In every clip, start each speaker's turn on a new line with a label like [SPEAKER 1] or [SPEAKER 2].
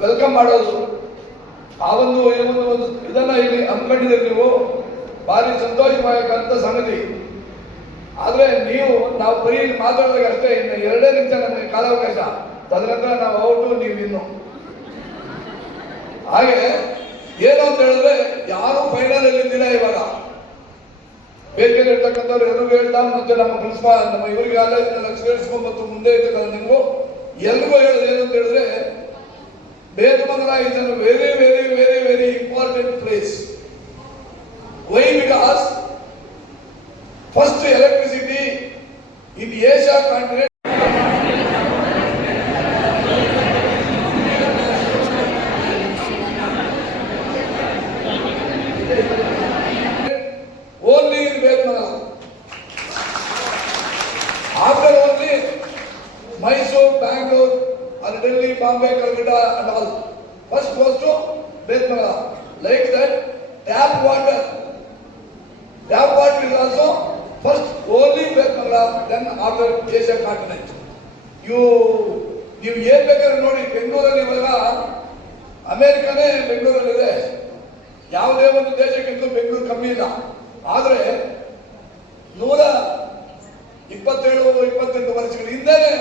[SPEAKER 1] Welcome ಮಾಡೋದು. ಆ ಒಂದು ಏನೊಂದು ಒಂದು ಇದನ್ನ ಇಲ್ಲಿ ಅಂದ್ಕೊಂಡಿದ್ರೆ ನೀವು. ಭಾರಿ ಸಂತೋಷವಾಗಂತ ಸಂಗತಿ. ಆದ್ರೆ ನೀವು ನಾವು ಬರೀ ಮಾತಾಡಿದಾಗ ಅಷ್ಟೇ ಇನ್ನು ಎರಡೇ ನಿಮಿಷ ನಮಗೆ ಕಾಲಾವಕಾಶ. ತದನಂತರ ನಾವು ಔಟು, ನೀವು ಇನ್ನು. ಹಾಗೆ ಏನು ಅಂತ ಹೇಳಿದ್ರೆ ಯಾರು ಫೈನಲ್ ಅಲ್ಲಿ ಇದ್ದಿಲ್ಲ ಇವಾಗ. ಬೇರೆ ಇರ್ತಕ್ಕಂಥವ್ರು ಎಲ್ಲರಿಗೂ ಹೇಳ್ತಾ ಮತ್ತೆ ನಮ್ಮ ಪ್ರಿನ್ಸಿಪಾಲ್ ನಮ್ಮ ಇವರಿಗೆ ಲಕ್ಷ್ಮೀಸ್ಕೊಂಡು ಮತ್ತು ಮುಂದೆ ಇರ್ತಕ್ಕಂಥ ನಿಮಗೂ ಎಲ್ರಿಗೂ ಹೇಳೋದು ಏನಂತ ಹೇಳಿದ್ರೆ Bethamangala is an very very very very important place why because first electricity in Asia continent Bombay Calcutta and first first death like that tap water tap water is also first only ಬೆತ್ ಮಗ then after Asia continent you ನೀವು ಏನ್ ಬೇಕಾದ್ರೆ ನೋಡಿ, ಬೆಂಗಳೂರಲ್ಲಿ ಇವಾಗ ಅಮೆರಿಕನೇ ಬೆಂಗಳೂರಲ್ಲಿ ಇದೆ ಯಾವುದೇ ಒಂದು ದೇಶಕ್ಕಿಂತ ಬೆಂಗಳೂರು ಕಮ್ಮಿ ಇಲ್ಲ. ಆದ್ರೆ ನೂರ ಇಪ್ಪತ್ತೇಳು, ಇಪ್ಪತ್ತೆಂಟು ವರ್ಷಗಳ ಹಿಂದೆನೆ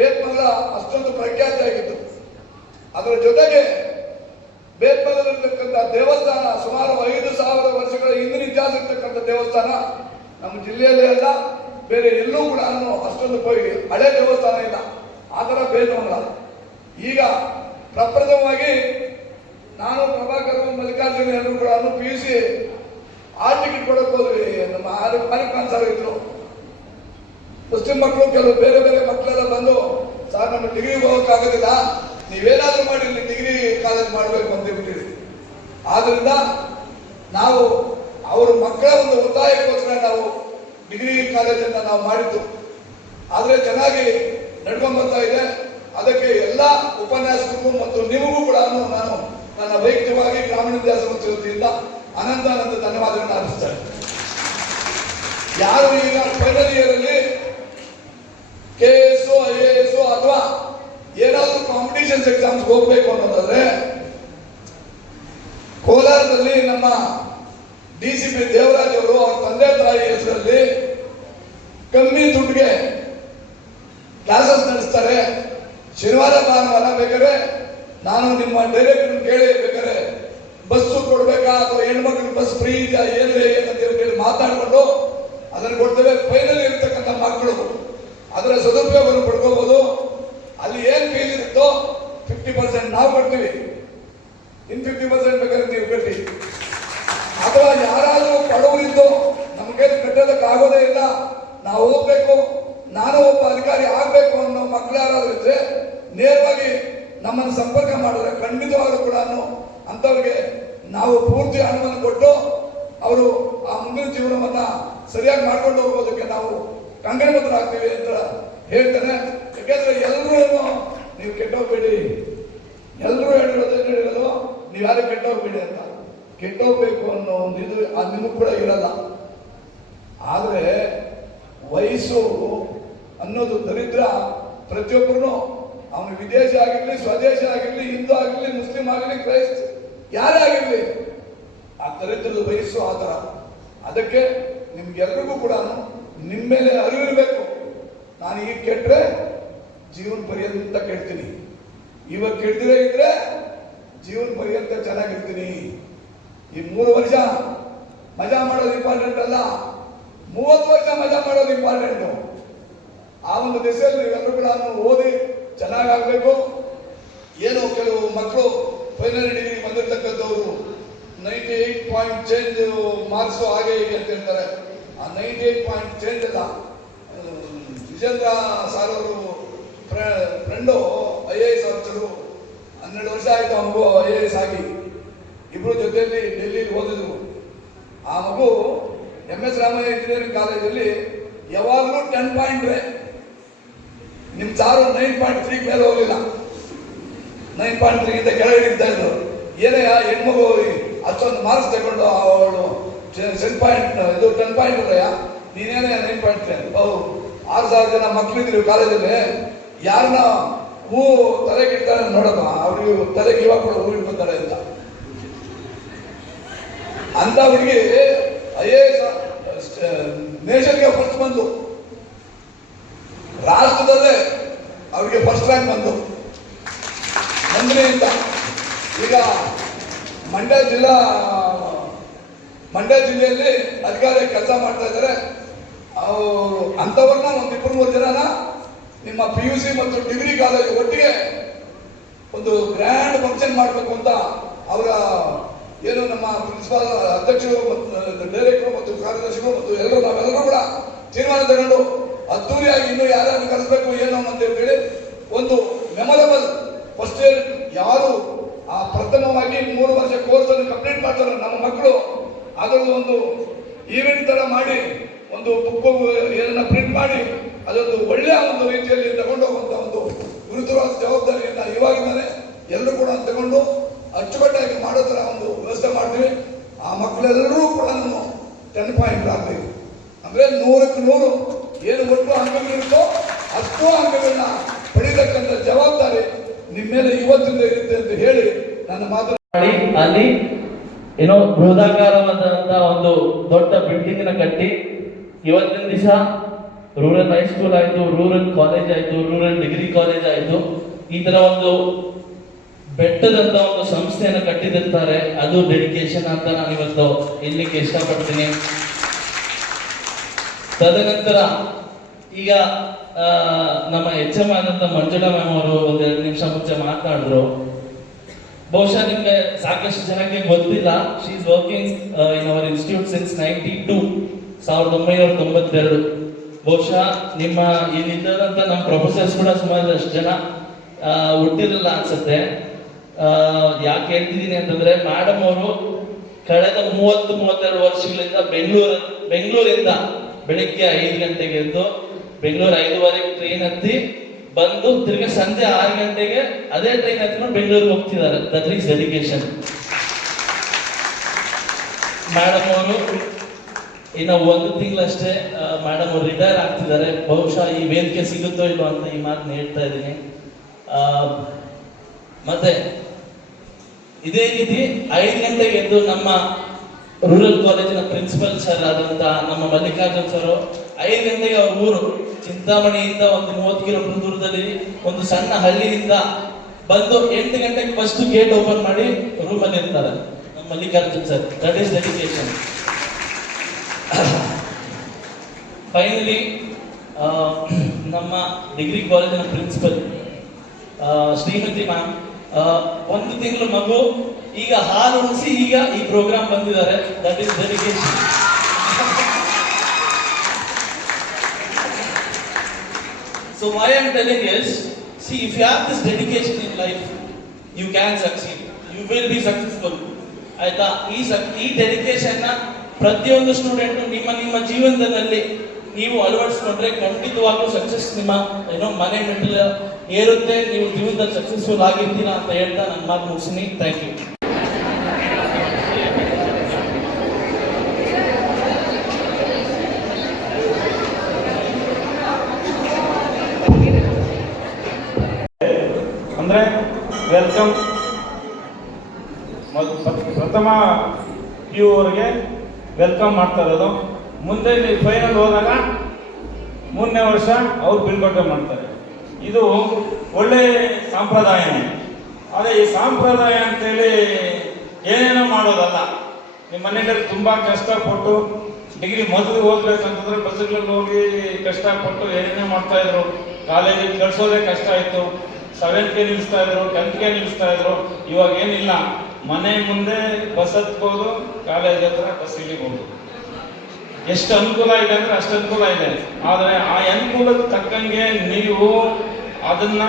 [SPEAKER 1] ಬೇತ್ಮಂಗಲ ಅಷ್ಟೊಂದು ಪ್ರಖ್ಯಾತಿ ಆಗಿತ್ತು. ಅದರ ಜೊತೆಗೆ ಬೇತ್ಮಂಗಲದಲ್ಲಿರ್ತಕ್ಕಂಥ ದೇವಸ್ಥಾನ ಸುಮಾರು ಐದು ಸಾವಿರ ವರ್ಷಗಳ ಹಿಂದಿನ ಇತಿಹಾಸ ಇರ್ತಕ್ಕಂಥ ದೇವಸ್ಥಾನ ನಮ್ಮ ಜಿಲ್ಲೆಯಲ್ಲೇ ಅಲ್ಲ, ಬೇರೆ ಎಲ್ಲೂ ಕೂಡ ಅಷ್ಟೊಂದು ಹಳೆ ದೇವಸ್ಥಾನ ಇಲ್ಲ. ಆ ಥರ ಈಗ ಪ್ರಪ್ರಥಮವಾಗಿ ನಾನು ಪ್ರಭಾಕರ್ ಮಲ್ಲಿಕಾರ್ಜುನ ಕೂಡ P U C R ticket ಕೊಡಕ್ಕೆ ಹೋದ್ವಿ ನಮ್ಮ ಆರಿಫ್ ಆರಿಫ್ ಖಾನ್ ಇದ್ರು. ಮುಸ್ಲಿಂ ಮಕ್ಕಳು ಕೆಲವು ಬೇರೆ ಬೇರೆ ಮಕ್ಕಳೆಲ್ಲ ಬಂದು, ಸರ್ ನಮ್ಮ ಡಿಗ್ರಿಗೆ ಹೋಗೋಕ್ಕಾಗೋದಿಲ್ಲ. ನೀವೇನಾದ್ರೂ ಮಾಡಿ, ಇಲ್ಲಿ ಡಿಗ್ರಿ ಕಾಲೇಜ್ ಮಾಡಬೇಕು ಅಂತ ಹೇಳ್ಬಿಟ್ಟಿರಿ ಆದ್ರಿಂದ ನಾವು ಅವ್ರ ಮಕ್ಕಳ ಒಂದು ಒತ್ತಾಯಕ್ಕೋಸ್ಕರ ನಾವು ಡಿಗ್ರಿ ಕಾಲೇಜನ್ನು ನಾವು ಮಾಡಿದ್ದು. ಆದರೆ ಚೆನ್ನಾಗಿ ನಡ್ಕೊಂಡ್ ಬರ್ತಾ ಇದೆ. ಅದಕ್ಕೆ ಎಲ್ಲ ಉಪನ್ಯಾಸಕರಿಗೂ ಮತ್ತು ನಿಮಗೂ ಕೂಡ ನಾನು ನನ್ನ ವೈಯಕ್ತಿಕವಾಗಿ ಗ್ರಾಮೀಣ ವಿದ್ಯಾಸ ವತಿಯಿಂದ ಅನಂತ ಅನಂತ ಧನ್ಯವಾದಗಳನ್ನು ಅರ್ಪಿಸ್ತೇನೆ ಯಾರು ಈಗ final year K S I A S, ಅಥವಾ ಏನಾದರೂ ಕಾಂಪಿಟೇಷನ್ಸ್ ಎಕ್ಸಾಮ್ಸ್ ಹೋಗ್ಬೇಕು ಅನ್ನೋದಾದ್ರೆ, ಕೋಲಾರದಲ್ಲಿ ನಮ್ಮ ಡಿ ಸಿ ಪಿ ದೇವರಾಜ್ ಅವರು ಅವ್ರ ತಂದೆ ತಾಯಿ ಹೆಸರಲ್ಲಿ ಕಮ್ಮಿ ದುಡ್ಡಿಗೆ ಕ್ಲಾಸಸ್ ನಡೆಸ್ತಾರೆ. ಶನಿವಾರ, ಭಾನುವಾರ ಬೇಕಾದ್ರೆ ನಾನು ನಿಮ್ಮ ಡೈರೆಕ್ಟರ್ ಕೇಳಿ ಬೇಕಾದ್ರೆ ಬಸ್ಸು ಕೊಡಬೇಕಾ ಅಥವಾ ಹೆಣ್ಮಕ್ಳಿಗೆ ಬಸ್ ಫ್ರೀ ಇದೆಯಾ ಏನು ಅಂತ ಹೇಳಿ ಮಾತಾಡಿಕೊಂಡು ಅದನ್ನು ಕೊಡ್ತೇವೆ. ಫೈನಲ್ ಇರ್ತಕ್ಕಂಥ ಮಕ್ಕಳು ಅದರ ಸದುಪಯೋಗವನ್ನು ಪಡ್ಕೋಬಹುದು ಅಲ್ಲಿ ಏನ್ ಫೀಸ್ ಇರುತ್ತೋ ಫಿಫ್ಟಿ ಪರ್ಸೆಂಟ್ ನಾವು ಕೊಡ್ತೀವಿ ಇನ್ ಫಿಫ್ಟಿ ಪರ್ಸೆಂಟ್ ಬೇಕಾದ್ರೆ ನೀವು ಕಟ್ಟಿ. ಅಥವಾ ಯಾರಾದರೂ ಬಡವರಿದ್ದು ನಮಗೆ ಕಟ್ಟೋದಕ್ಕೆ ಆಗೋದೇ ಇಲ್ಲ. ನಾವು ಹೋಗ್ಬೇಕು, ನಾನು ಒಬ್ಬ ಅಧಿಕಾರಿ ಆಗ್ಬೇಕು ಅನ್ನೋ ಮಕ್ಕಳು ಯಾರಾದ್ರೂ ಇದ್ರೆ ನೇರವಾಗಿ ನಮ್ಮನ್ನು ಸಂಪರ್ಕ ಮಾಡಿದ್ರೆ ಖಂಡಿತವಾಗ್ಲೂ ಕೂಡ ಅಂಥವ್ರಿಗೆ ನಾವು ಪೂರ್ತಿ ಹಣವನ್ನು ಕೊಟ್ಟು ಅವರು ಆ ಮುಂದಿನ ಜೀವನವನ್ನ ಸರಿಯಾಗಿ ಮಾಡ್ಕೊಂಡು ಹೋಗೋದಕ್ಕೆ ನಾವು ಕಂಗಣಬದ್ಧರಾಗ್ತೀವಿ ಅಂತ ಹೇಳ್ತಾನೆ ಯಾಕೆಂದ್ರೆ ಎಲ್ಲರೂ ನೀವು ಕೆಟ್ಟೋಗ್ಬೇಡಿ. ಎಲ್ಲರೂ ಹೇಳಿರೋದು ಏನು ಹೇಳಿರೋದು? ನೀವು ಯಾರು ಕೆಟ್ಟೋಗ್ಬೇಡಿ ಅಂತ. ಕೆಟ್ಟೋಗ್ಬೇಕು ಅನ್ನೋ ಒಂದು ಇದು ಅದು ನಿಮಗೂ ಕೂಡ ಇರಲ್ಲ. ಆದರೆ ವಯಸ್ಸು ಅನ್ನೋದು ದರಿದ್ರ ಪ್ರತಿಯೊಬ್ಬರೂ ಅವನು ವಿದೇಶ ಆಗಿರಲಿ, ಸ್ವದೇಶ ಆಗಿರಲಿ, ಹಿಂದೂ ಆಗಿರಲಿ, ಮುಸ್ಲಿಂ ಆಗಿರಲಿ, ಕ್ರೈಸ್ತ ಯಾರೇ ಆಗಿರಲಿ, ಆ ದರಿದ್ರದ ವಯಸ್ಸು ಆ ಥರ. ಅದಕ್ಕೆ ನಿಮ್ಗೆಲ್ರಿಗೂ ಕೂಡ ನಿಮ್ಮ ಮೇಲೆ ಅರಿವಿರಬೇಕು ನಾನು ಈಗ ಕೆಟ್ಟರೆ ಜೀವನ ಪರ್ಯಂತ ಕೆಡ್ತೀನಿ ಇವಾಗ ಕೆಡ್ದಿರೇ ಇದ್ರೆ ಜೀವನ ಪರ್ಯಂತ ಚೆನ್ನಾಗಿರ್ತೀನಿ ಈ ಮೂರು ವರ್ಷ ಮಜಾ ಮಾಡೋದು ಇಂಪಾರ್ಟೆಂಟ್ ಅಲ್ಲ. ಮೂವತ್ತು ವರ್ಷ ಮಜಾ ಮಾಡೋದು ಇಂಪಾರ್ಟೆಂಟು ಆ ಒಂದು ದಿಸೆಯಲ್ಲಿ ಎಲ್ಲರೂ ಕೂಡ ಓದಿ ಚೆನ್ನಾಗಾಗಬೇಕು. ಏನು ಕೆಲವು ಮಕ್ಕಳು final degree ಬಂದಿರತಕ್ಕಂಥವ್ರು. Ninety eight point change marks ಹಾಗೆ ಹೀಗೆ ಅಂತ ಹೇಳ್ತಾರೆ. ಆ ನೈಂಟಿ ಏಟ್ ಪಾಯಿಂಟ್ ಚೇಂಜ್ ಅಲ್ಲ. ವಿಜೇಂದ್ರ ಸಾರ್ ಅವರು friend, I A S officer, ಹನ್ನೆರಡು ವರ್ಷ ಆಯಿತು ಆ ಮಗು ಐ ಎ ಎಸ್ ಆಗಿ. ಇಬ್ಬರು ಜೊತೆಯಲ್ಲಿ ಡೆಲ್ಲಿಲಿ ಓದಿದ್ರು. ಆ ಮಗು ಎಂ ಎಸ್ ರಾಮಯ್ಯ ಇಂಜಿನಿಯರಿಂಗ್ ಕಾಲೇಜಲ್ಲಿ ಯಾವಾಗಲೂ ಟೆನ್ ಪಾಯಿಂಟ್ ನಿಮ್ಮ ಸಾರು ನೈನ್ ಪಾಯಿಂಟ್ ತ್ರೀ ಮೇಲೆ ಹೋಗಲಿಲ್ಲ ನೈನ್ ಪಾಯಿಂಟ್ ತ್ರೀ ಇಂದ ಕೆಳಗೆ ಇರ್ತಾ ಇದ್ರು ಏನೇ ಹೆಣ್ಮಗು ಅಷ್ಟೊಂದು ಮಾರ್ಕ್ಸ್ ತಗೊಂಡು ಅವಳು ಸೆನ್ ಪಾಯಿಂಟ್ ಇದು ಟೆನ್ ಪಾಯಿಂಟ್ ಇದೆಯಾ ನೀನೇನೇ ನೈನ್ ಪಾಯಿಂಟ್ ಟೆನ್ ಹೌದು ಆರು ಸಾವಿರ ಜನ ಮಕ್ಕಳಿದ್ರು ಕಾಲೇಜಲ್ಲಿ. ಯಾರನ್ನ ಹೂ ತಲೆಗೆ ಇಡ್ತಾರೆ ನೋಡಪ್ಪ, ಅವ್ರಿಗೆ ತಲೆಗೆ ಇವಾಗ ಕೂಡ ಹೂ ಇಟ್ಕೊತಾರೆ ಅಂತ. ಅಂತ ಹುಡುಗಿ ಐ ಎಸ್ ನೇಷನ್ಗೆ ಫಸ್ಟ್ ಬಂದು. ರಾಷ್ಟ್ರದಲ್ಲೇ ಅವ್ರಿಗೆ ಫಸ್ಟ್ ರ್ಯಾಂಕ್ ಬಂದು. ನಂದಿನಿ ಅಂತ. ಈಗ ಮಂಡ್ಯ ಜಿಲ್ಲಾ ಮಂಡ್ಯ ಜಿಲ್ಲೆಯಲ್ಲಿ ಅಧಿಕಾರಿ ಕೆಲಸ ಮಾಡ್ತಾ ಇದ್ದಾರೆ. ಅವರು ಅಂಥವ್ರನ್ನ ಒಂದು ಇಬ್ಬರು ಮೂರು ಜನನ ನಿಮ್ಮ ಪಿ ಯು ಸಿ ಮತ್ತು ಡಿಗ್ರಿ ಕಾಲೇಜು ಒಟ್ಟಿಗೆ ಒಂದು ಗ್ರ್ಯಾಂಡ್ ಫಂಕ್ಷನ್ ಮಾಡಬೇಕು ಅಂತ ಅವರ ಏನು ನಮ್ಮ ಪ್ರಿನ್ಸಿಪಾಲ್ ಅಧ್ಯಕ್ಷರು ಮತ್ತು ಡೈರೆಕ್ಟರ್ ಮತ್ತು ಕಾರ್ಯದರ್ಶಿಗಳು ಮತ್ತು ಎಲ್ಲರೂ ನಾವೆಲ್ಲರೂ ಕೂಡ ತೀರ್ಮಾನ ತಗೊಂಡು ಅದ್ದೂರಿಯಾಗಿ ಇನ್ನೂ ಯಾರ್ಯಾರು ಕರೆಸಬೇಕು, ಏನು ಅಂತ ಹೇಳಿ ಒಂದು ಮೆಮೊರಬಲ್ ಫಸ್ಟ್ ಇಯರ್ ಯಾರು ಆ ಪ್ರಥಮವಾಗಿ ಮೂರು ವರ್ಷ ಕೋರ್ಸ್ ಅನ್ನು ಕಂಪ್ಲೀಟ್ ಮಾಡ್ತಾರೆ ನಮ್ಮ ಮಕ್ಕಳು ಅದರದ್ದು ಒಂದು ಈವೆಂಟ್ ತರ ಮಾಡಿ, ಒಂದು ಬುಕ್ ಏನನ್ನ ಪ್ರಿಂಟ್ ಮಾಡಿ, ಅದೊಂದು ಒಳ್ಳೆಯ ಒಂದು ರೀತಿಯಲ್ಲಿ ತಗೊಂಡು ಹೋಗುವಂತ ಒಂದು ಗುರುತರವಾದ ಜವಾಬ್ದಾರಿಯನ್ನ ಇವಾಗಿದ್ದಾನೆ. ಎಲ್ಲರೂ ಕೂಡ ತಗೊಂಡು ಅಚ್ಚುಕಟ್ಟಾಗಿ ಮಾಡೋ ಥರ ಒಂದು ವ್ಯವಸ್ಥೆ ಮಾಡ್ತೀವಿ. ಆ ಮಕ್ಕಳೆಲ್ಲರೂ ಕೂಡ ನಾನು ಟೆನ್ ಪಾಯಿಂಟ್ ಆಗಬೇಕು. ಅಂದ್ರೆ ನೂರಕ್ಕೆ ನೂರು ಏನು ಒಟ್ಟು ಅಂಕಗಳಿರುತ್ತೋ ಅಷ್ಟು ಅಂಕಗಳನ್ನ ಪಡಿತಕ್ಕಂಥ ಜವಾಬ್ದಾರಿ ನಿಮ್ಮ ಮೇಲೆ ಇವತ್ತಿಂದ ಇರುತ್ತೆ ಅಂತ ಹೇಳಿ ನನ್ನ ಮಾತು
[SPEAKER 2] ಮಾಡಿ, ಅಲ್ಲಿ ಏನೋ ಬೃಹದಾಕಾರವಾದಂತಹ ಒಂದು ದೊಡ್ಡ ಬಿಲ್ಡಿಂಗ್ನ ಕಟ್ಟಿ ಇವತ್ತಿನ ದಿವಸ ರೂರಲ್ ಹೈಸ್ಕೂಲ್ ಆಯ್ತು ರೂರಲ್ ಕಾಲೇಜ್ ಆಯ್ತು ರೂರಲ್ ಡಿಗ್ರಿ ಕಾಲೇಜ್ ಆಯ್ತು. ಈ ತರ ಒಂದು ಬೆಟ್ಟದಂತ ಒಂದು ಸಂಸ್ಥೆಯನ್ನು ಕಟ್ಟಿದಿರ್ತಾರೆ. ಅದು ಡೆಡಿಕೇಶನ್ ಅಂತ ನಾನು ಇವತ್ತು ಇಲ್ಲಿಗೆ ಇಷ್ಟಪಡ್ತೀನಿ. ತದನಂತರ ಈಗ ನಮ್ಮ ಎಚ್ ಎಂ ಆದಂತ ಮಂಜುಳಾ ಮ್ಯಾಮ್ ಅವರು ಒಂದೆರಡು ನಿಮಿಷ ಮುಂಚೆ ಮಾತನಾಡಿದ್ರು ಬಹುಶಃ ನಿಮ್ಗೆ ಸಾಕಷ್ಟು ಜನಕ್ಕೆ ಗೊತ್ತಿಲ್ಲ. She is working in our institute since ninety two ಸಾವಿರದ ಒಂಬೈನೂರ ತೊಂಬತ್ತೆರಡು. ಬಹುಶಃ ನಿಮ್ಮ ಇಲ್ಲಿದ್ದಂತ ನಮ್ಮ ಪ್ರೊಫೆಸರ್ಸ್ ಕೂಡ ಸುಮಾರು ಅಷ್ಟು ಜನ ಹುಟ್ಟಿರಲಿಲ್ಲ ಹುಟ್ಟಿರಲ್ಲ ಅನ್ಸುತ್ತೆ ಯಾಕೆ ಹೇಳ್ತಿದ್ದೀನಿ ಅಂತಂದ್ರೆ ಮೇಡಮ್ ಅವರು ಕಳೆದ ಮೂವತ್ತು, ಮೂವತ್ತೆರಡು ವರ್ಷಗಳಿಂದ ಬೆಂಗಳೂರು, ಬೆಂಗಳೂರಿಂದ ಬೆಳಿಗ್ಗೆ ಐದು ಗಂಟೆಗೆ ಎದ್ದು ಬೆಂಗಳೂರು ಐದುವರೆಗೆ ಟ್ರೈನ್ ಹತ್ತಿ ಬಂದು ತಿರ್ಗಿ ಸಂಜೆ ಆರು ಗಂಟೆಗೆ ಅದೇ ಟ್ರೈನ್ ಹತ್ಕೊಂಡು ಬೆಂಗಳೂರಿಗೆ ಹೋಗ್ತಿದ್ದಾರೆ. ದಟ್ ಈಸ್ ಡೆಡಿಕೇಶನ್ ಮೇಡಮ್ ಅವರು ಇನ್ನು ಒಂದು ತಿಂಗಳಷ್ಟೇ ಮೇಡಮ್ ಅವರು ರಿಟೈರ್ ಆಗ್ತಿದ್ದಾರೆ. ಬಹುಶಃ ಈ ವೇದಿಕೆ ಸಿಗುತ್ತೋ ಇಲ್ವೋ ಅಂತ ಈ ಮಾತನ್ನ ಹೇಳ್ತಾ ಇದ್ದೀನಿ. ಮತ್ತೆ ಇದೇ ರೀತಿ ಐದು ಗಂಟೆಗೆ ಎದ್ದು ನಮ್ಮ ರೂರಲ್ ಕಾಲೇಜಿನ ಪ್ರಿನ್ಸಿಪಲ್ ಸರ್ ಆದಂತ ನಮ್ಮ ಮಲ್ಲಿಕಾರ್ಜುನ್ ಸರ್ ಐದು ಗಂಟೆಗೆ ಅವ್ರ ಊರು ಚಿಂತಾಮಣಿಯಿಂದ ಒಂದು ಮೂವತ್ತು ಕಿಲೋಮೀಟರ್ ದೂರದಲ್ಲಿ ಒಂದು ಸಣ್ಣ ಹಳ್ಳಿಯಿಂದ ಬಂದು ಎಂಟು ಗಂಟೆಗೆ ಫಸ್ಟ್ ಗೇಟ್ ಓಪನ್ ಮಾಡಿ ರೂಮಲ್ಲಿ ಇರ್ತಾರೆ. ನಮ್ಮ Mallikarjun sir that is dedication finally ನಮ್ಮ ಡಿಗ್ರಿ ಕಾಲೇಜಿನ ಪ್ರಿನ್ಸಿಪಲ್ ಶ್ರೀಮತಿ ಮ್ಯಾಮ್ ಒಂದು ತಿಂಗಳು ಮಗು ಈಗ ಹಾಲು ಉಣಿಸಿ ಈಗ ಈ ಪ್ರೋಗ್ರಾಮ್ ಬಂದಿದ್ದಾರೆ. That is dedication so why I'm telling is, see if you have this dedication in life you can succeed. You will be successful. ಆಯ್ತಾ ಈ ಸಕ್ ಈ ಡೆಡಿಕೇಶನ್ನ ಪ್ರತಿಯೊಂದು ಸ್ಟೂಡೆಂಟ್ ನಿಮ್ಮ ನಿಮ್ಮ ಜೀವನದಲ್ಲಿ ನೀವು ಅಳವಡಿಸ್ಕೊಂಡ್ರೆ ಖಂಡಿತವಾಗ್ಲೂ ಸಕ್ಸಸ್ ನಿಮ್ಮ ಏನೋ ಮನೆ ಮೆಟ್ಟಲು ಏರುತ್ತೆ ನೀವು ಜೀವನದಲ್ಲಿ ಸಕ್ಸಸ್ಫುಲ್ ಆಗಿರ್ತೀರಾ ಅಂತ ಹೇಳ್ತಾ ನನ್ನ ಮಾತು ಮುಗಿಸ್ತೀನಿ ಥ್ಯಾಂಕ್ ಯು
[SPEAKER 3] ಅಂದರೆ ವೆಲ್ಕಮ್ ಪ್ರಥಮ ಪಿ ಅವರಿಗೆ ವೆಲ್ಕಮ್ ಮಾಡ್ತಾ ಇರೋದು. ಮುಂದೆ ನೀವು ಫೈನಲ್ ಹೋದಾಗ ಮೂರನೇ ವರ್ಷ ಅವ್ರು ಬಿಲ್ಕೊಟ್ಟೆ ಮಾಡ್ತಾರೆ. ಇದು ಒಳ್ಳೆ ಸಂಪ್ರದಾಯನೇ. ಆದರೆ ಈ ಸಂಪ್ರದಾಯ ಅಂತೇಳಿ ಏನೇನೋ ಮಾಡೋದಲ್ಲ. ನಿಮ್ಮ ಮನೆಯಲ್ಲಿ ತುಂಬ ಕಷ್ಟಪಟ್ಟು ಡಿಗ್ರಿ ಮೊದಲು ಓದ್ಬೇಕಂತಂದ್ರೆ ಬಸ್ಗಳಲ್ಲಿ ಹೋಗಿ ಕಷ್ಟಪಟ್ಟು ಏನೇನೋ ಮಾಡ್ತಾ ಇದ್ರು. ಕಾಲೇಜಿಗೆ ಕಳ್ಸೋದೇ ಕಷ್ಟ ಆಯಿತು. ಸೆವೆಂತ್ಗೆ ನಿಲ್ಲಿಸ್ತಾ ಇದ್ರು ಟೆಂತ್ಗೆ ನಿಲ್ಲಿಸ್ತಾ ಇದ್ರು, ಇವಾಗ ಏನಿಲ್ಲ. ಮನೆ ಮುಂದೆ ಬಸ್ ಹತ್ಬೋದು, ಕಾಲೇಜ್ ಹತ್ರ ಬಸ್ ಇಳಿಬೋದು. ಎಷ್ಟು ಅನುಕೂಲ ಇದೆ ಅಂದ್ರೆ ಅಷ್ಟು ಅನುಕೂಲ ಇದೆ. ಆದರೆ ಆ ಅನುಕೂಲಕ್ಕೆ ತಕ್ಕಂಗೆ ನೀವು ಅದನ್ನ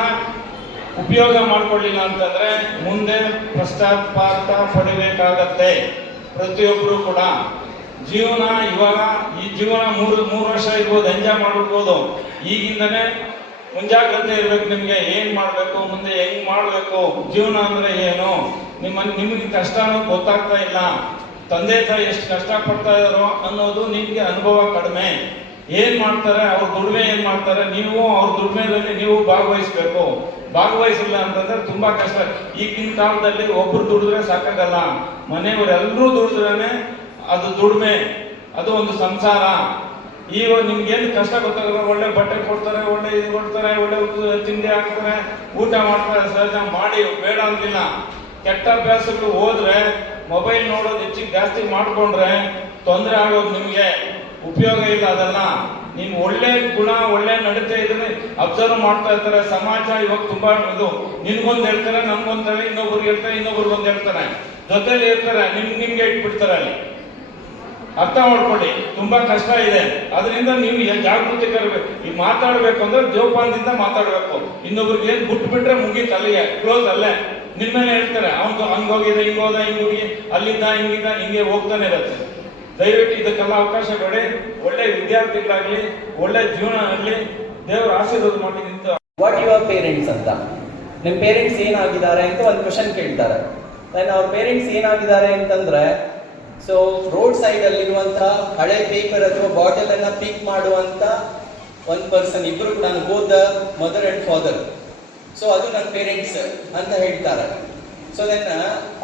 [SPEAKER 3] ಉಪಯೋಗ ಮಾಡ್ಕೊಳ್ಳಿಲ್ಲ ಅಂತಂದ್ರೆ ಮುಂದೆ ಪ್ರಸ್ತಾಪಾರ್ಥ ಪಡಿಬೇಕಾಗತ್ತೆ. ಪ್ರತಿಯೊಬ್ಬರು ಕೂಡ. ಜೀವನ ಇವಾಗ ಈ ಜೀವನ ಮೂರು ಮೂರು ವರ್ಷ ಇರ್ಬೋದು, ಎಂಜಾಯ್ ಮಾಡ್ಬಿಡ್ಬೋದು. ಈಗಿಂದನೇ ಮುಂಜಾಗ್ರತೆ ಇರ್ಬೇಕು ನಿಮ್ಗೆ, ಏನ್ ಮಾಡ್ಬೇಕು, ಮುಂದೆ ಹೆಂಗ್ ಮಾಡ್ಬೇಕು, ಜೀವನ ಅಂದ್ರೆ ಏನು? ನಿಮ್ಮ, ನಿಮಗೆ ಕಷ್ಟ ಅನ್ನೋದು ಗೊತ್ತಾಗ್ತಾ ಇಲ್ಲ. ತಂದೆ ತಾಯಿ ಎಷ್ಟು ಕಷ್ಟ ಪಡ್ತಾ ಇದಾರೋ ಅನ್ನೋದು ನಿಮ್ಗೆ ಅನುಭವ ಕಡಿಮೆ. ಏನ್ ಮಾಡ್ತಾರೆ, ಅವ್ರ ದುಡಿಮೆ ಏನ್ ಮಾಡ್ತಾರೆ, ನೀವು ಅವ್ರ ದುಡಿಮೆದಲ್ಲಿ ನೀವು ಭಾಗವಹಿಸ್ಬೇಕು. ಭಾಗವಹಿಸಿಲ್ಲ ಅಂತಂದ್ರೆ ತುಂಬಾ ಕಷ್ಟ. ಈಗಿನ ಕಾಲದಲ್ಲಿ ಒಬ್ರು ದುಡಿದ್ರೆ ಸಾಕಾಗಲ್ಲ. ಮನೆಯವರೆಲ್ಲರೂ ದುಡಿದ್ರೇನೆ ಅದು ದುಡಿಮೆ. ಅದು ಒಂದು ಸಂಸಾರ. ಈಗ ನಿಮ್ಗೇನು ಕಷ್ಟ ಗೊತ್ತಾಗಲ್ಲ, ಒಳ್ಳೆ ಬಟ್ಟೆ ಕೊಡ್ತಾರೆ, ಒಳ್ಳೆ ಇದು ಕೊಡ್ತಾರೆ ಒಳ್ಳೆ ತಿಂಡಿ ಹಾಕ್ತಾರೆ, ಊಟ ಮಾಡ್ತಾರೆ, ಸಹಜ ಮಾಡಿ, ಬೇಡ ಅಂತಿಲ್ಲ ಕೆಟ್ಟ ಅಭ್ಯಾಸಗಳು ಹೋದ್ರೆ ಮೊಬೈಲ್ ನೋಡೋದು ಹೆಚ್ಚಿಗೆ ಜಾಸ್ತಿ ಮಾಡ್ಕೊಂಡ್ರೆ ತೊಂದರೆ ಆಗೋದು ನಿಮಗೆ. ಉಪಯೋಗ ಇಲ್ಲ ಅದೆಲ್ಲ. ನಿಮ್ಗೆ ಒಳ್ಳೆ ಗುಣ, ಒಳ್ಳೆ ನಡತೆ ಇದನ್ನ ಅಬ್ಸರ್ವ್ ಮಾಡ್ತಾ ಇರ್ತಾರೆ. ಸಮಾಜ ಇವಾಗ ತುಂಬಾ ಇದು. ನಿನ್ಗೊಂದು ಹೇಳ್ತಾರೆ ನಮ್ಗೊಂತಾರೆ ಇನ್ನೊಬ್ರಿಗೆ ಹೇಳ್ತಾರೆ ಇನ್ನೊಬ್ರಿಗೆ ಒಂದ್ ಹೇಳ್ತಾರೆ. ಜೊತೆಲಿ ಇರ್ತಾರೆ, ನಿಮ್, ನಿಮ್ಗೆ ಇಟ್ಬಿಡ್ತಾರೆ ಅಲ್ಲಿ. ಅರ್ಥ ಮಾಡ್ಕೊಳ್ಳಿ, ತುಂಬಾ ಕಷ್ಟ ಇದೆ. ಅದರಿಂದ ನೀವು ಜಾಗೃತಿ ಈಗ ಮಾತಾಡ್ಬೇಕು ಅಂದ್ರೆ ಜೋಪಾನದಿಂದ ಮಾತಾಡ್ಬೇಕು. ಇನ್ನೊಬ್ರಿಗೆ ಏನ್ ಬಿಟ್ಟು ಬಿಟ್ರೆ ಮುಗೀತು ಅಲ್ಲಿಗೆ ಕ್ಲೋಸ್ ಅಲ್ಲೇ ನಿಮ್ಮೇಲೆ ಹೇಳ್ತಾರೆ, ಅವ್ನು ಹಂಗೋಗಿದೆ ಹಿಂಗೋದ ಹಿಂಗೋಗಿ ಅಲ್ಲಿಂದ ಹಿಂಗಿದ್ದ, ಹಿಂಗೆ ಹೋಗ್ತಾನೆ ಇರುತ್ತೆ. ದಯವಿಟ್ಟು ಇದಕ್ಕೆಲ್ಲ ಅವಕಾಶ ಕೊಡಿ. ಒಳ್ಳೆ ವಿದ್ಯಾರ್ಥಿಗಳಾಗ್ಲಿ, ಒಳ್ಳೆ ಜೀವನ ಆಗ್ಲಿ, ದೇವರ ಆಶೀರ್ವಾದ ಮಾಡಿ ನಿಂತು
[SPEAKER 4] ವಾಟ್ ಯುವರ್ ಪೇರೆಂಟ್ಸ್ ಅಂತ. ನಿಮ್ಮ ಪೇರೆಂಟ್ಸ್ ಏನಾಗಿದ್ದಾರೆ ಅಂತ ಒಂದು ಕ್ವಶನ್ ಕೇಳ್ತಾರೆ. ಅವ್ರ ಪೇರೆಂಟ್ಸ್ ಏನಾಗಿದ್ದಾರೆ ಅಂತಂದ್ರೆ ಸೊ ರೋಡ್ ಸೈಡ್ ಅಲ್ಲಿರುವಂತಹ ಹಳೆ ಪೇಪರ್ ಅಥವಾ ಬಾಟಲ್ ಅನ್ನ ಪಿಕ್ ಮಾಡುವಂತ ಒಂದು ಪರ್ಸನ್ ಇಬ್ರು ಕೂಡ both mother and father so ಅದು ನನ್ನ ಪೇರೆಂಟ್ಸ್ ಅಂತ ಹೇಳ್ತಾರೆ. ಸೊ ದೆನ್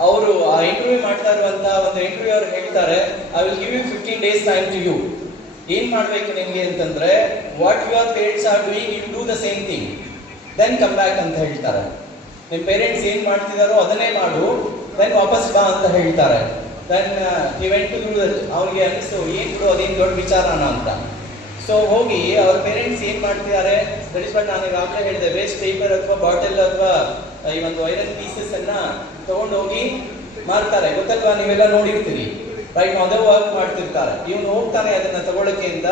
[SPEAKER 4] ಅವರು ಆ ಇಂಟರ್ವ್ಯೂ ಮಾಡ್ತಾ ಇರುವಂತ ಒಂದು ಇಂಟರ್ವ್ಯೂ ಅವ್ರು ಹೇಳ್ತಾರೆ I will give you fifteen days time to you ಏನ್ ಮಾಡ್ಬೇಕು ನಿಮ್ಗೆ ಅಂತಂದ್ರೆ what your parents are doing you do the same thing then come back ಅಂತ ಹೇಳ್ತಾರೆ. ನಿಮ್ಮ ಪೇರೆಂಟ್ಸ್ ಏನ್ ಮಾಡ್ತಿದಾರೋ ಅದನ್ನೇ ಮಾಡು ದೆನ್ ವಾಪಸ್ ಬಾ ಅಂತ ಹೇಳ್ತಾರೆ. ದೆನ್ ಇವೆಂಟ್ ಅವ್ರಿಗೆ ಅನಿಸ್ತು ಏನು ಬಿಡು, ಅದೇನು ದೊಡ್ಡ ವಿಚಾರನ ಅಂತ. ಸೊ ಹೋಗಿ ಅವ್ರ ಪೇರೆಂಟ್ಸ್ ಏನು ಮಾಡ್ತಿದ್ದಾರೆ? ದಟ್ ಇಸ್ ಬಟ್ ನಾನು ಈಗಾಗಲೇ ಹೇಳಿದೆ. ವೇಸ್ಟ್ ಪೇಪರ್ ಅಥವಾ ಬಾಟಲ್ ಅಥವಾ ಈ ಒಂದು ಐರನ್ ಪೀಸಸ್ ಅನ್ನ ತಗೊಂಡು ಹೋಗಿ ಮಾರ್ತಾರೆ. ಗೊತ್ತಲ್ವಾ? ನೀವೆಲ್ಲ ನೋಡಿರ್ತೀರಿ. ರೈಟ್ ಅದೇ ವರ್ಕ್ ಮಾಡ್ತಿರ್ತಾರೆ. ಇವನು ಹೋಗ್ತಾನೆ ಅದನ್ನ ತಗೊಳಕ್ಕೆ ಅಂತ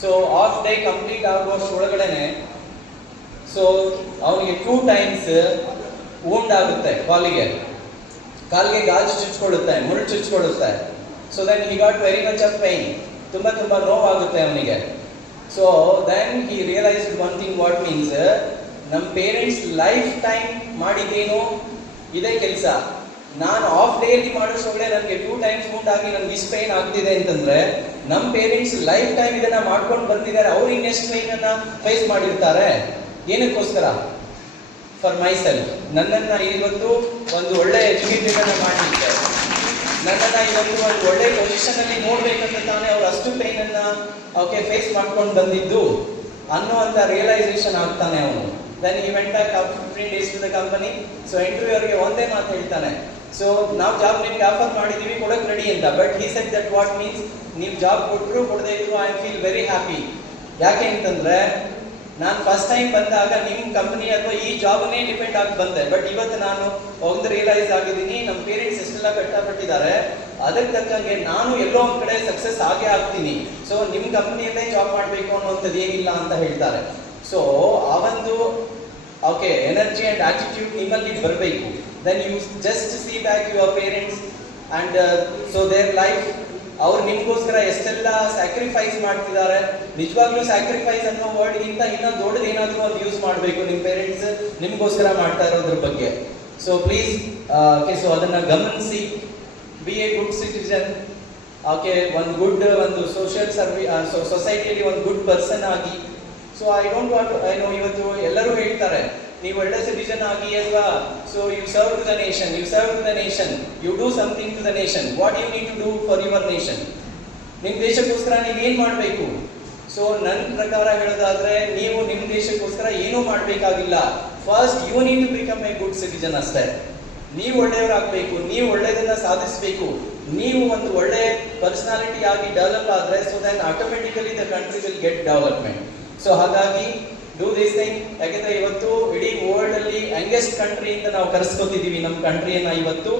[SPEAKER 4] ಸೊ ಆಫ್ ಡೇ ಕಂಪ್ಲೀಟ್ ಆಗುವಷ್ಟು ಒಳಗಡೆನೆ ಸೊ ಅವನಿಗೆ ಟೂ ಟೈಮ್ಸ್ ಊಂಡ್ ಆಗುತ್ತೆ, ಕಾಲಿಗೆ. ಕಾಲಿಗೆ ಗಾಜು ಚುಚ್ಕೊಳ್ಳುತ್ತೆ, ಮುಳ್ಳು ಚುಚ್ಕೊಳ್ಳುತ್ತೆ. So then he got very much of pain ತುಂಬ ತುಂಬ ನೋವಾಗುತ್ತೆ ಅವನಿಗೆ. So then he realise one thing what means ನಮ್ಮ ಪೇರೆಂಟ್ಸ್ ಲೈಫ್ ಟೈಮ್ ಮಾಡಿದ್ದೇನು ಇದೇ ಕೆಲಸ. ನಾನು ಆಫ್ ಡೇಲಿ ಮಾಡೋಷ್ಟೊಳಗೆ ನನಗೆ ಟೂ ಟೈಮ್ಸ್ ಮುಂಡ್ ಆಗಿ ನನಗೆ ಇಷ್ಟು ಪೈನ್ ಆಗ್ತಿದೆ ಅಂತಂದ್ರೆ ನಮ್ಮ ಪೇರೆಂಟ್ಸ್ ಲೈಫ್ ಟೈಮ್ ಇದನ್ನ ಮಾಡ್ಕೊಂಡು ಬಂದಿದ್ದಾರೆ, ಅವ್ರು ಇನ್ನೆಷ್ಟು ಪೈನನ್ನು ಫೇಸ್ ಮಾಡಿರ್ತಾರೆ. ಏನಕ್ಕೋಸ್ಕರ? ಫಾರ್ ಮೈ ನನ್ನನ್ನು ಇವತ್ತು ಒಂದು ಒಳ್ಳೆ ಎಜುಕೇಟೆಡ್ ಮಾಡಲಿಕ್ಕೆ. ನನ್ನನ್ನ ಇವತ್ತು ಒಂದು ಒಳ್ಳೆ ಪೊಸಿಷನ್ ಅಲ್ಲಿ ನೋಡ್ಬೇಕಂತ ತಾನೇ ಅವ್ರು ಅಷ್ಟು ಪೈನ್ ಅನ್ನ ಓಕೆ ಫೇಸ್ ಮಾಡ್ಕೊಂಡು ಬಂದಿದ್ದು ಅನ್ನುವಂತ ರಿಯಲೈಸೇಷನ್ ಆಗ್ತಾನೆ ಅವನು. ದೆನ್ ಈ went fifteen days to the company so interview ಅವರಿಗೆ ಒಂದೇ ಮಾತು ಹೇಳ್ತಾನೆ. ಸೊ ನಾವು ಜಾಬ್ ನಿಮ್ಗೆ ಆಫರ್ ಮಾಡಿದೀವಿ, ಕೊಡಕ್ ರೆಡಿ ಅಂತ. But he said that what means ನೀವು ಜಾಬ್ ಕೊಟ್ಟರು ಕೊಡದೇ ಇದ್ರು ಐ ಫೀಲ್ ವೆರಿ ಹ್ಯಾಪಿ ಯಾಕೆ ಅಂತಂದ್ರೆ ನಾನು ಫಸ್ಟ್ ಟೈಮ್ ಬಂದಾಗ ನಿಮ್ಮ ಕಂಪನಿ ಅಥವಾ ಈ ಜಾಬ್ನೇ ಡಿಪೆಂಡ್ ಆಗಿ ಬಂದೆ. ಬಟ್ ಇವತ್ತು ನಾನು ಒಂದು ರಿಯಲೈಸ್ ಆಗಿದ್ದೀನಿ ನಮ್ಮ ಪೇರೆಂಟ್ಸ್ ಎಷ್ಟೆಲ್ಲ ಕಷ್ಟಪಟ್ಟಿದ್ದಾರೆ, ಅದಕ್ಕೆ ತಕ್ಕಂಗೆ ನಾನು ಎಲ್ಲೋ ಒಂದ್ ಕಡೆ ಸಕ್ಸಸ್ ಆಗೇ ಆಗ್ತೀನಿ. ಸೊ ನಿಮ್ಮ ಕಂಪ್ನಿಯಲ್ಲೇ ಜಾಬ್ ಮಾಡಬೇಕು ಅನ್ನುವಂಥದ್ದು ಏನಿಲ್ಲ ಅಂತ ಹೇಳ್ತಾರೆ. ಸೊ ಆ ಒಂದು ಓಕೆ ಎನರ್ಜಿ ಅಂಡ್ ಆಟಿಟ್ಯೂಡ್ ನಿಮ್ಮಲ್ಲಿ ಬರಬೇಕು. Then you just see back your parents and so their life ಅವ್ರು ನಿಮ್ಗೋಸ್ಕರ ಎಷ್ಟೆಲ್ಲ ಸ್ಯಾಕ್ರಿಫೈಸ್ ಮಾಡ್ತಿದ್ದಾರೆ, ನಿಜವಾಗ್ಲೂ ಸ್ಯಾಕ್ರಿಫೈಸ್ ಅನ್ನೋ ವರ್ಡ್ಗಿಂತ ಇನ್ನೂ ದೊಡ್ಡದು ಏನಾದರೂ ಅದು ಯೂಸ್ ಮಾಡಬೇಕು ನಿಮ್ಮ ಪೇರೆಂಟ್ಸ್ ನಿಮ್ಗೋಸ್ಕರ ಮಾಡ್ತಾ ಇರೋದ್ರ ಬಗ್ಗೆ. ಸೊ ಪ್ಲೀಸ್ ಓಕೆ ಸೊ ಅದನ್ನ ಗಮನಿಸಿ. Be a good citizen okay ಒಂದು ಗುಡ್ ಒಂದು ಸೋಷಿಯಲ್ ಸರ್ವಿ ಸೊಸೈಟಿಯಲ್ಲಿ ಒಂದು ಗುಡ್ ಪರ್ಸನ್ ಆಗಿ. So I don't want I know ಇವತ್ತು ಎಲ್ಲರೂ ಹೇಳ್ತಾರೆ ನೀವು ಒಳ್ಳೆ ಸಿಟಿಜನ್ ಆಗಿ ಅಲ್ವಾ? So you serve to the nation you serve to the nation you do something to the nation what you need to do for your nation ನಿಮ್ಮ ದೇಶಕ್ಕೋಸ್ಕರ ನೀವು ಏನು ಮಾಡಬೇಕು? ಸೊ ನನ್ನ ಪ್ರಕಾರ ಹೇಳೋದಾದ್ರೆ, ನೀವು ನಿಮ್ಮ ದೇಶಕ್ಕೋಸ್ಕರ ಏನೂ ಮಾಡಬೇಕಾಗಿಲ್ಲ. First you need to become a good citizen ಅಷ್ಟೇ. ನೀವು ಒಳ್ಳೆಯವರಾಗಬೇಕು, ನೀವು ಒಳ್ಳೆಯದನ್ನ ಸಾಧಿಸಬೇಕು. ನೀವು ಒಂದು ಒಳ್ಳೆ ಪರ್ಸನಾಲಿಟಿ ಆಗಿ ಡೆವಲಪ್ ಆದರೆ so then automatically the country will get development so ಹಾಗಾಗಿ ಡೂ ದಿಸ್ ಥಿಂಗ್ ಯಾಕೆಂದ್ರೆ ಇವತ್ತು ಇಡೀ ವರ್ಲ್ಡ್ ಅಲ್ಲಿ ಯಂಗೆಸ್ಟ್ ಕಂಟ್ರಿ ಅಂತ ನಾವು ಕರೆಸ್ಕೊತಿದೀವಿ ನಮ್ಮ ಕಂಟ್ರಿಯನ್ನ ಇವತ್ತು.